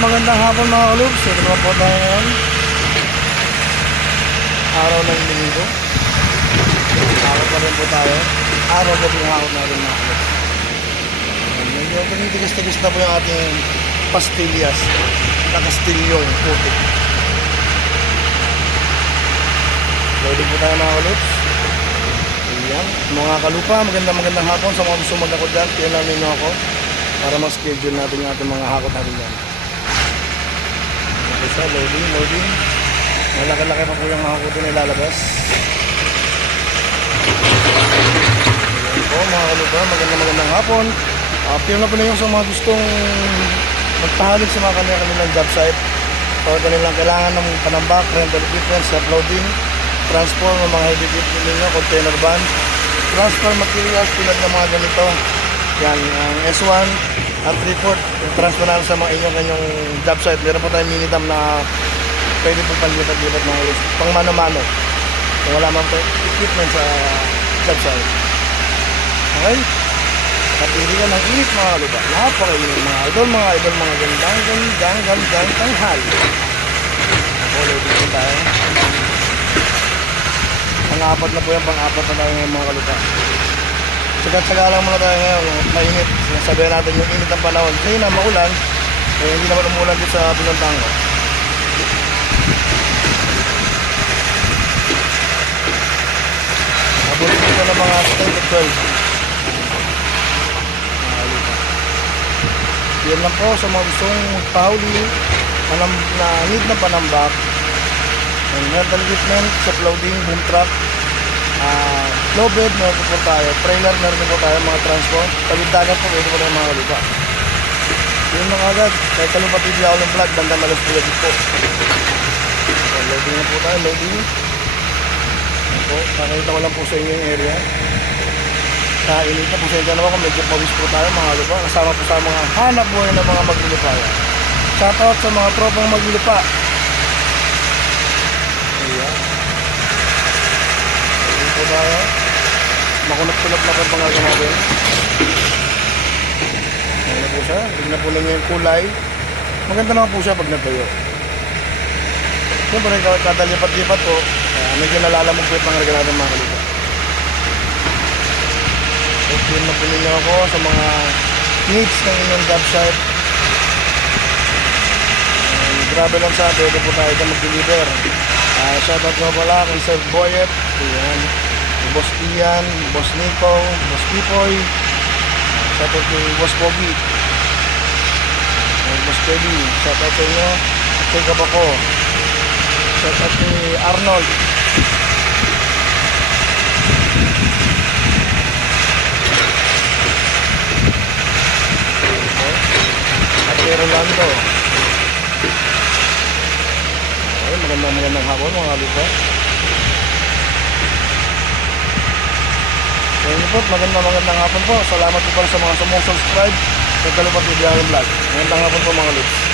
magandang hapon mga kalubs. Ito naman po tayo ngayon. Araw ng linggo. Araw pa rin po tayo. Araw na yung hawak natin mga kalubs. Medyo tinitigas-tigas na po yung ating pastillas na kastilyong putik. Loading po tayo mga kalubs. Ayan. Mga kalupa, magandang hapon sa mga gusto mag-ako dyan. Kaya lang ninyo ako para mag-schedule natin yung ating mga hakot natin dyan. Okay sa loading. Malaki-laki pa po yung hakotin na ilalabas. Ayan po mga kalupa, magandang hapon. Appear na po na yung sa mga gustong magpahalig sa mga kanilang job site. Pag kanilang kailangan ng panambak, rental equipment, self-loading, transform ng mga heavy equipment ninyo, container van, transfer materials tulad ng mga ganito. Yan, ang S1 at 3/4 transfer na sa mga inyong job site. Meron po tayong minitam na pwede po palipat-lipat mga ulit pang mano-mano kung wala man po equipment sa job site. Okay? Kapili ka ng init mga lupa. Napakainit mga idol, mga gandang tanghali. Follow dito tayo. Pang-apat na po yan, pang-apat na tayo ngayon mga kalupa. Sagat-saga lang muna tayo ngayon, mainit. Sinasabihan natin yung init ng panahon. Kasi na maulan, hindi naman umulan dito sa pinuntahan ko. Nabulit dito ng mga 10 to 12. Yan lang po sa mga gustong pauli na need ng panambak. Rental equipment, self-loading, boom truck, low bed, meron po tayo. Trailer, meron po tayo, mga transport. Tawid-dagat po, meron po tayo mga kalupa. Yun lang agad. Kahit Kalupa TV ako ng vlog, bandang malas po yagit po. So, loading na po tayo, loading. Yan po, nakita ko lang po sa inyo yung area. Kainit na po sa inyo naman kung medyo pawis po tayo mga kalupa. Kasama po sa mga hanap buhay ng mga maglulupa. Shoutout sa mga tropang maglulupa. Ayan. Ayan po tayo. Makunat-kunat na po mga gawin. Ayan na po siya. Tignan po ninyo yung kulay. Maganda naman po siya pag natuyo. Siyempre kada lipat-lipat po, medyo nalalamog po yung pangarga natin mga kalupa. Tignan na po ninyo ako sa mga needs ng inyong job site. Grabe lang sa pwede po tayo dyan mag-deliver. Shoutout ko pala kay Sir Boyet, ayan, Boss Ian, Boss Nico, Boss Pipoy, shoutout kay Boss Pogi, Boss Kelly, shoutout sa inyo, kay Kabako, shoutout kay Arnold, at kay Rolando. Magandang hapon mga kalupa. Thank you po, magandang hapon po. Salamat po pala sa mga sumusubscribe kay Kalupa TV Vlog. Magandang hapon po mga kalupa.